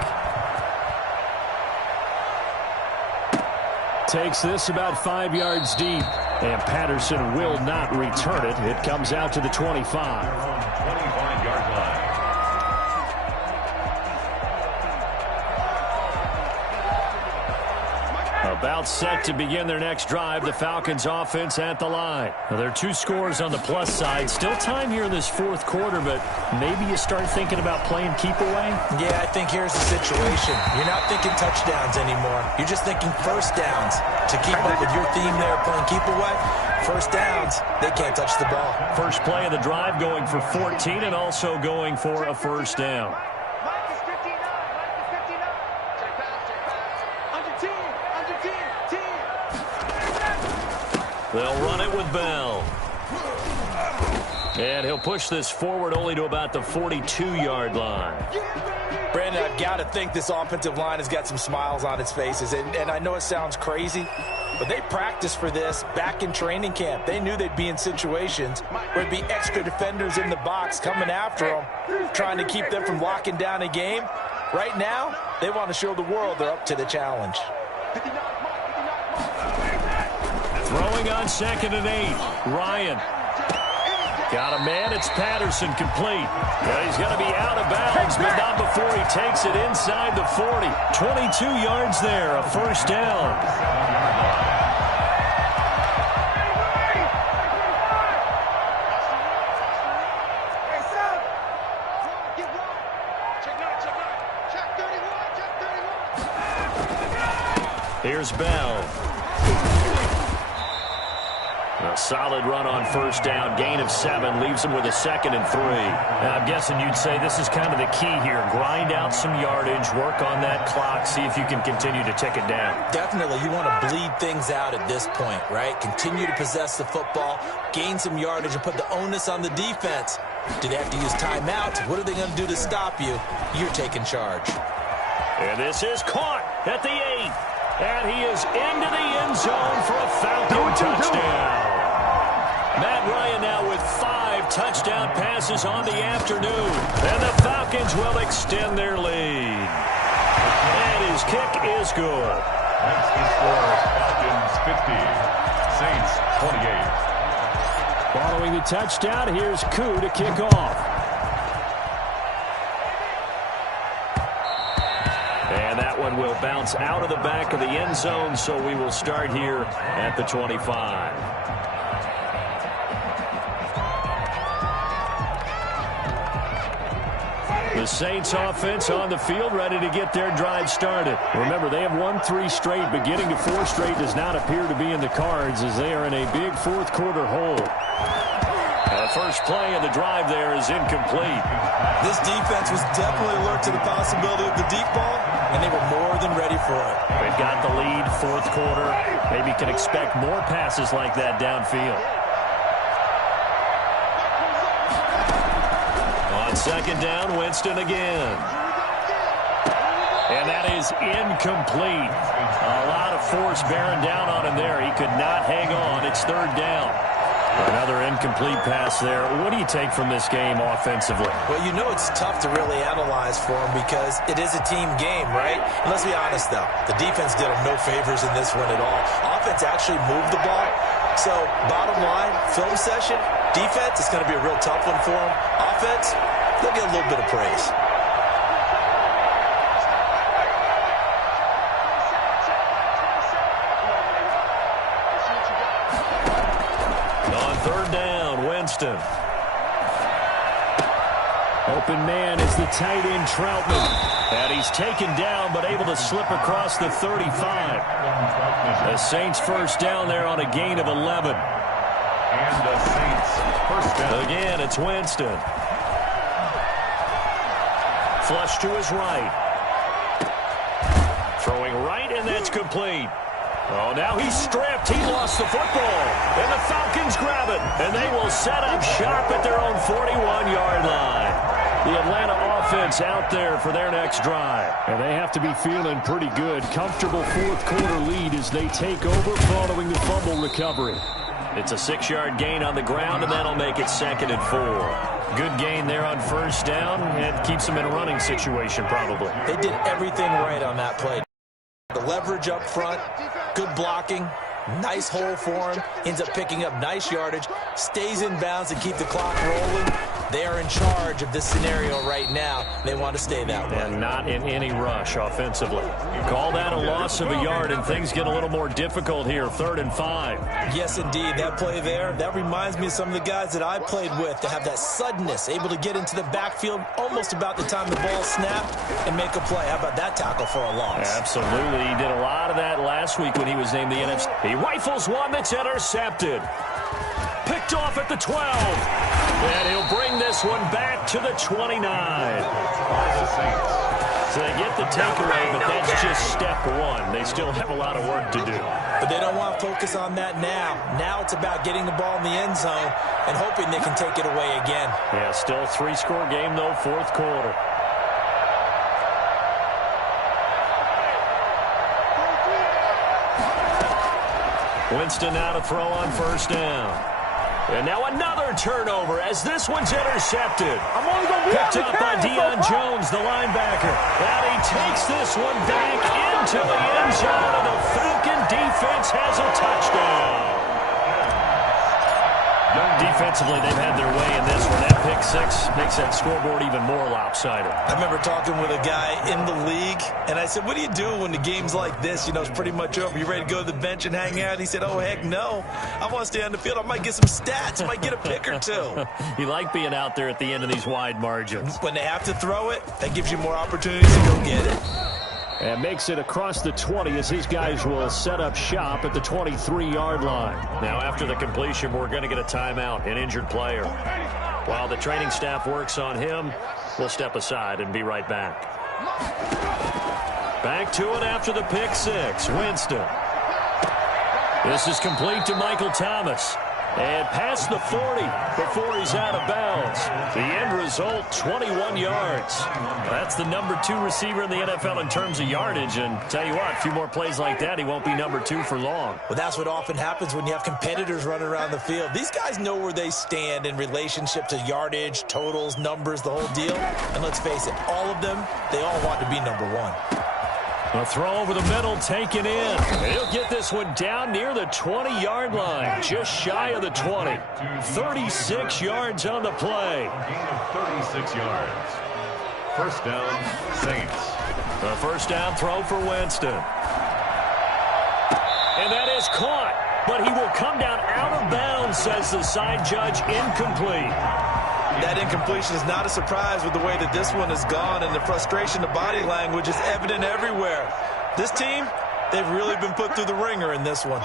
Takes this about 5 yards deep. And Patterson will not return it. It comes out to the 25. 25-yard line. A About set to begin their next drive. The Falcons offense at the line. Now, there are 2 scores on the plus side. Still time here in this fourth quarter, but maybe you start thinking about playing keep away? Yeah, I think here's the situation. You're not thinking touchdowns anymore. You're just thinking first downs. To keep up with your theme there, playing keep away, first downs, they can't touch the ball. First play of the drive going for 14 and also going for a first down. They'll run it with Bell. And he'll push this forward only to about the 42-yard line. Brandon, I've got to think this offensive line has got some smiles on its faces. And I know it sounds crazy, but they practiced for this back in training camp. They knew they'd be in situations where there'd be extra defenders in the box coming after them, trying to keep them from locking down a game. Right now, they want to show the world they're up to the challenge. Throwing on 2nd and 8. Ryan. Got a man. It's Patterson complete. Well, he's going to be out of bounds, but not before he takes it inside the 40. 22 yards there, a first down. Here's Bell. A solid run on first down. Gain of 7 leaves him with a 2nd and 3. Now, I'm guessing you'd say this is kind of the key here. Grind out some yardage, work on that clock, see if you can continue to tick it down. Definitely. You want to bleed things out at this point, right? Continue to possess the football, gain some yardage, and put the onus on the defense. Do they have to use timeouts? What are they going to do to stop you? You're taking charge. And this is caught at the 8. And he is into the end zone for a Falcon touchdown. Matt Ryan now with 5 touchdown passes on the afternoon. And the Falcons will extend their lead. And his kick is good. That's the score. Falcons 50, Saints 28. Following the touchdown, here's Koo to kick off. And that one will bounce out of the back of the end zone, so we will start here at the 25. The Saints offense on the field, ready to get their drive started. Remember, they have won 3 straight, but getting to 4 straight does not appear to be in the cards as they are in a big fourth quarter hole. The first play of the drive there is incomplete. This defense was definitely alert to the possibility of the deep ball, and they were more than ready for it. They've got the lead, fourth quarter. Maybe can expect more passes like that downfield. On second down, Winston again. And that is incomplete. A lot of force bearing down on him there. He could not hang on. It's third down. Another incomplete pass there. What do you take from this game offensively? Well, you know it's tough to really analyze for them because it is a team game, right? And let's be honest, though. The defense did them no favors in this one at all. Offense actually moved the ball. So, bottom line, film session, defense, it's going to be a real tough one for them. Offense, they'll get a little bit of praise. Third down, Winston. Open man is the tight end, Troutman. And he's taken down, but able to slip across the 35. The Saints first down there on a gain of 11. And the Saints first down. Again, it's Winston. Flush to his right. Throwing right, and that's complete. Oh, now he's stripped. He lost the football. And the Falcons grab it. And they will set up shop at their own 41-yard line. The Atlanta offense out there for their next drive. And they have to be feeling pretty good. Comfortable fourth quarter lead as they take over following the fumble recovery. It's a 6-yard gain on the ground, and that'll make it 2nd and 4. Good gain there on first down. And keeps them in a running situation probably. They did everything right on that play. The leverage up front, good blocking, Nice hole for him. Ends up picking up nice yardage. Stays in bounds and keep the clock rolling. They are in charge of this scenario right now. They want to stay that way. And not in any rush offensively. Call that a loss of a yard, and things get a little more difficult here. 3rd and 5. Yes, indeed. That play there, that reminds me of some of the guys that I played with to have that suddenness, able to get into the backfield almost about the time the ball snapped and make a play. How about that tackle for a loss? Absolutely. He did a lot of that last week when he was named the NFC. He rifles one that's intercepted. Picked off at the 12. And he'll bring this one back to the 29. So they get the takeaway, but that's just step one. They still have a lot of work to do. But they don't want to focus on that now. Now it's about getting the ball in the end zone and hoping they can take it away again. Yeah, still a 3-score game, though, 4th quarter. Winston now to throw on 1st down. And now another turnover as this one's intercepted. Picked up by Deion Jones, the linebacker. And he takes this one back into the end zone, and the Falcon defense has a touchdown. Defensively, they've had their way in this one. That pick 6 makes that scoreboard even more lopsided. I remember talking with a guy in the league, and I said, what do you do when the game's like this? You know, it's pretty much over. You ready to go to the bench and hang out? He said, oh, heck no. I want to stay on the field. I might get some stats. I might get a pick or two. You like being out there at the end of these wide margins. When they have to throw it, that gives you more opportunities to go get it. And makes it across the 20 as his guys will set up shop at the 23-yard line. Now, after the completion, we're going to get a timeout, an injured player. While the training staff works on him, we'll step aside and be right back. Back to it after the pick 6. Winston. This is complete to Michael Thomas. And past the 40 before he's out of bounds. The end result, 21 yards. That's the number 2 receiver in the NFL in terms of yardage. And tell you what, a few more plays like that, he won't be number 2 for long. Well, that's what often happens when you have competitors running around the field. These guys know where they stand in relationship to yardage, totals, numbers, the whole deal. And let's face it, all of them, they all want to be number 1. A throw over the middle, taken in. He'll get this one down near the 20-yard line, just shy of the 20. 36 yards on the play. Gain of 36 yards. 1st down, Saints. The 1st down throw for Winston. And that is caught, but he will come down out of bounds, says the side judge, incomplete. That incompletion is not a surprise with the way that this one has gone, and the frustration, the body language is evident everywhere. This team, they've really been put through the ringer in this one.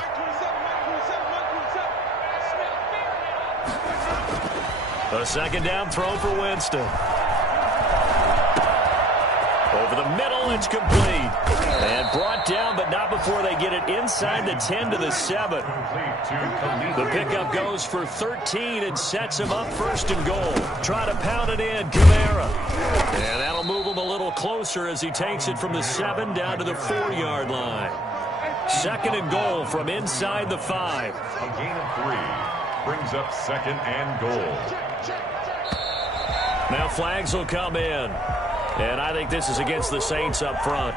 A 2nd down throw for Winston. Over the middle, it's complete. And brought down, but not before they get it inside the 10 to the 7. The pickup goes for 13 and sets him up 1st and goal. Try to pound it in, Kamara. And that'll move him a little closer as he takes it from the 7 down to the 4-yard line. 2nd and goal from inside the 5. A gain of 3 brings up 2nd and goal. Now flags will come in. And I think this is against the Saints up front.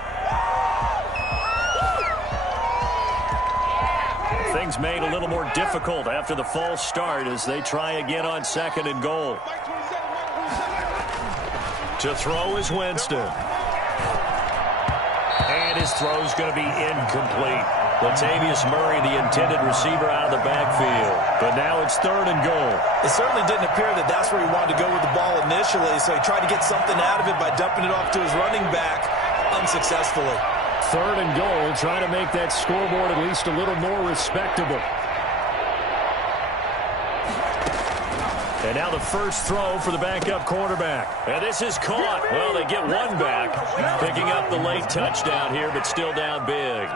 Things made a little more difficult after the false start as they try again on 2nd and goal. To throw is Winston. And his throw's going to be incomplete. Latavius Murray, the intended receiver, out of the backfield. But now it's 3rd and goal. It certainly didn't appear that that's where he wanted to go with the ball initially, so he tried to get something out of it by dumping it off to his running back unsuccessfully. 3rd and goal, trying to make that scoreboard at least a little more respectable. And now the first throw for the backup quarterback. And this is caught. Well, they get one back, picking up the late touchdown here, but still down big.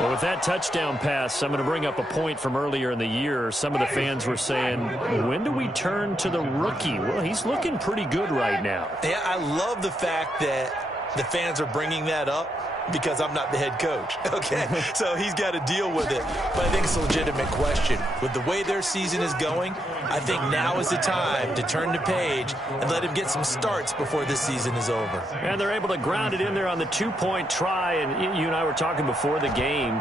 Well, with that touchdown pass, I'm going to bring up a point from earlier in the year. Some of the fans were saying, when do we turn to the rookie? Well, he's looking pretty good right now. Yeah, I love the fact that the fans are bringing that up because I'm not the head coach. Okay, so he's got to deal with it. But I think it's a legitimate question. With the way their season is going, I think now is the time to turn the page and let him get some starts before this season is over. And they're able to ground it in there on the two-point try. And you and I were talking before the game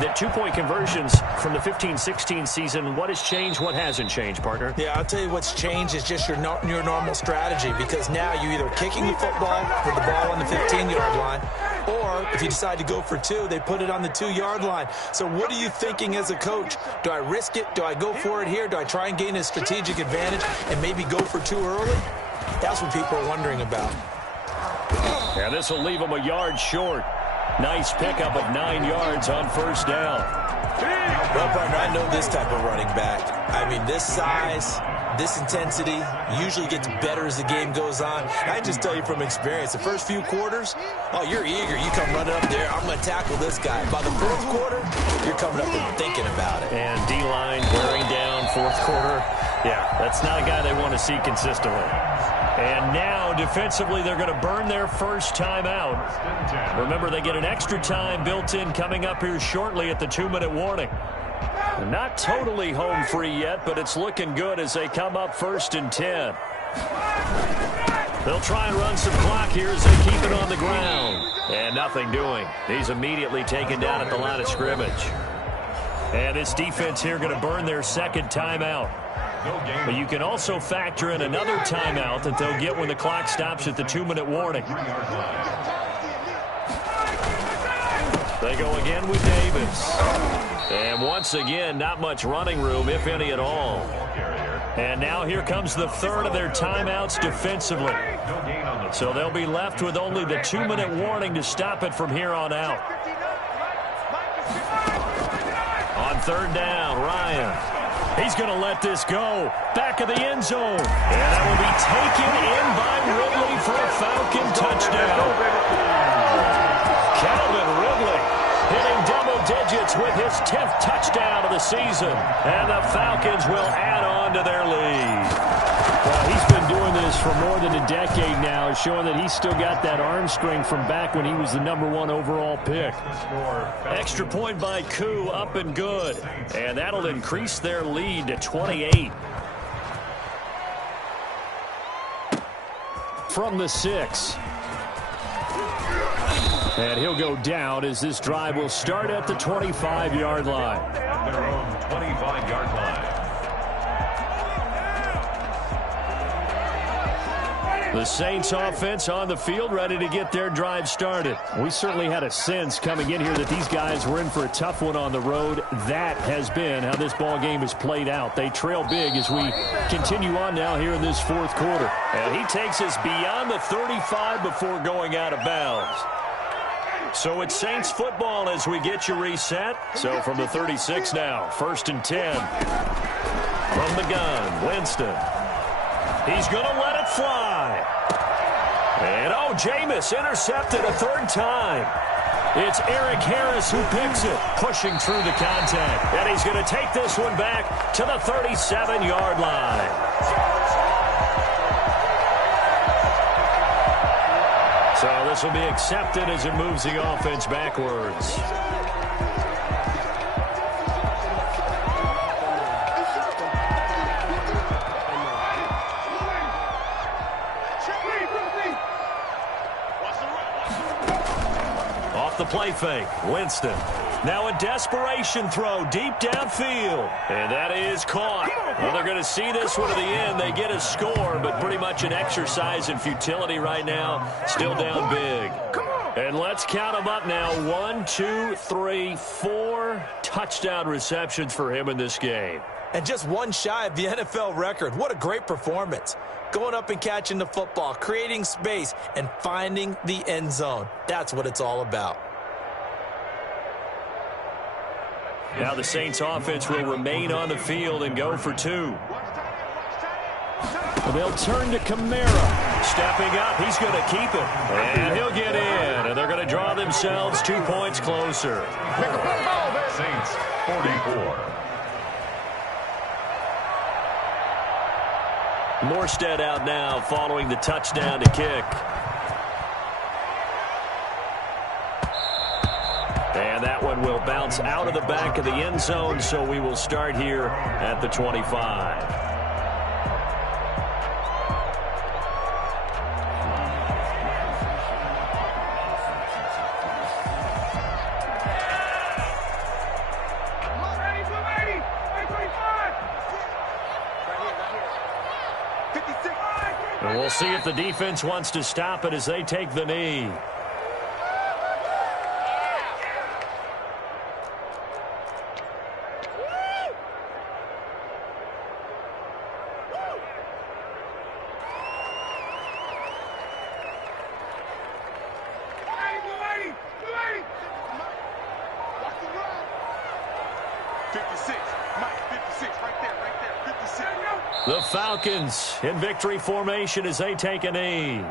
that two-point conversions from the 15-16 season, what has changed, what hasn't changed, partner? Yeah, I'll tell you what's changed is just your normal strategy, because now you're either kicking the football with the ball on the 15-yard line, or if you decide to go for two, they put it on the 2-yard line. So what are you thinking as a coach? Do I risk it? Do I go for it here? Do I try and gain a strategic advantage and maybe go for two early? That's what people are wondering about. Yeah, this will leave them a yard short. Nice pickup of 9 yards on first down. Well, partner, I know this type of running back. I mean, this size, this intensity usually gets better as the game goes on. I just tell you from experience, the first few quarters, oh, you're eager. You come running up there, I'm going to tackle this guy. By the fourth quarter, you're coming up and thinking about it. And D-line wearing down fourth quarter. Yeah, that's not a guy they want to see consistently. And now, defensively, they're going to burn their first timeout. Remember, they get an extra time built in coming up here shortly at the 2-minute warning. They're not totally home free yet, but it's looking good as they come up 1st and 10. They'll try and run some clock here as they keep it on the ground. And nothing doing. He's immediately taken down at the line of scrimmage. And this defense here going to burn their second timeout. But you can also factor in another timeout that they'll get when the clock stops at the 2-minute warning. They go again with Davis. And once again, not much running room, if any at all. And now here comes the third of their timeouts defensively. So they'll be left with only the 2-minute warning to stop it from here on out. On 3rd down, Ryan. He's going to let this go. Back of the end zone. And that will be taken in by Ridley for a Falcon touchdown. Calvin Ridley hitting double digits with his 10th touchdown of the season. And the Falcons will add on to their lead. Well, he's been doing this for more than a decade now, showing that he's still got that arm strength from back when he was the #1 overall pick. Extra point by Koo, up and good. And that'll increase their lead to 28. From the 6. And he'll go down as this drive will start at the 25-yard line. At their own 25-yard line. The Saints offense on the field, ready to get their drive started. We certainly had a sense coming in here that these guys were in for a tough one on the road. That has been how this ball game has played out. They trail big as we continue on now here in this 4th quarter. And he takes us beyond the 35 before going out of bounds. So it's Saints football as we get you reset. So from the 36 now, 1st and 10. From the gun, Winston. He's going to let it fly. And, oh, Jameis intercepted a 3rd time. It's Eric Harris who picks it, pushing through the contact. And he's going to take this one back to the 37-yard line. So this will be accepted as it moves the offense backwards. The play fake, Winston. Now a desperation throw deep downfield. And that is caught. Well, they're going to see this one to the end. They get a score, but pretty much an exercise in futility right now. Still down big. And let's count them up now. 1, 2, 3, 4 touchdown receptions for him in this game. And just one shy of the NFL record. What a great performance. Going up and catching the football, creating space, and finding the end zone. That's what it's all about. Now the Saints offense will remain on the field and go for 2. They'll turn to Kamara. Stepping up, he's going to keep it. And he'll get in. And they're going to draw themselves 2 points closer. Saints 44. Morstead out now following the touchdown to kick. And that one will bounce out of the back of the end zone, so we will start here at the 25. And we'll see if the defense wants to stop it as they take the knee. The Falcons in victory formation as they take a knee.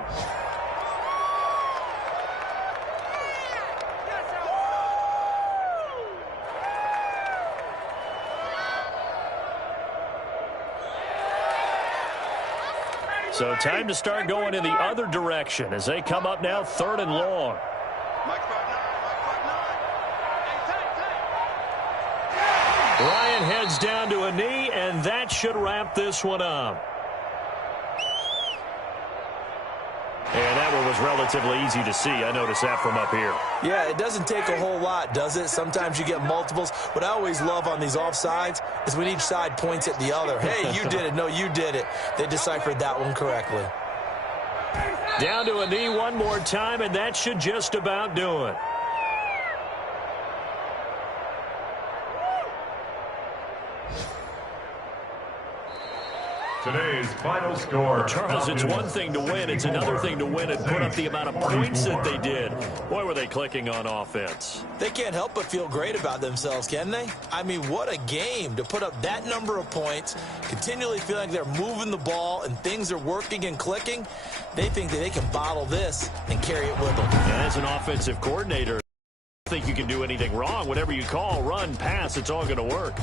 So time to start going in the other direction as they come up now 3rd and long. Ryan heads down to a knee, and that should wrap this one up. And that one was relatively easy to see. I noticed that from up here. Yeah, it doesn't take a whole lot, does it? Sometimes you get multiples. What I always love on these offsides is when each side points at the other. Hey, you did it. No, you did it. They deciphered that one correctly. Down to a knee one more time, and that should just about do it. Today's final score. Charles, it's one thing to win. It's another thing to win and put up the amount of points that they did. Boy, were they clicking on offense. They can't help but feel great about themselves, can they? I mean, what a game to put up that number of points, continually feeling like they're moving the ball and things are working and clicking. They think that they can bottle this and carry it with them. And as an offensive coordinator, I don't think you can do anything wrong. Whatever you call, run, pass, it's all going to work.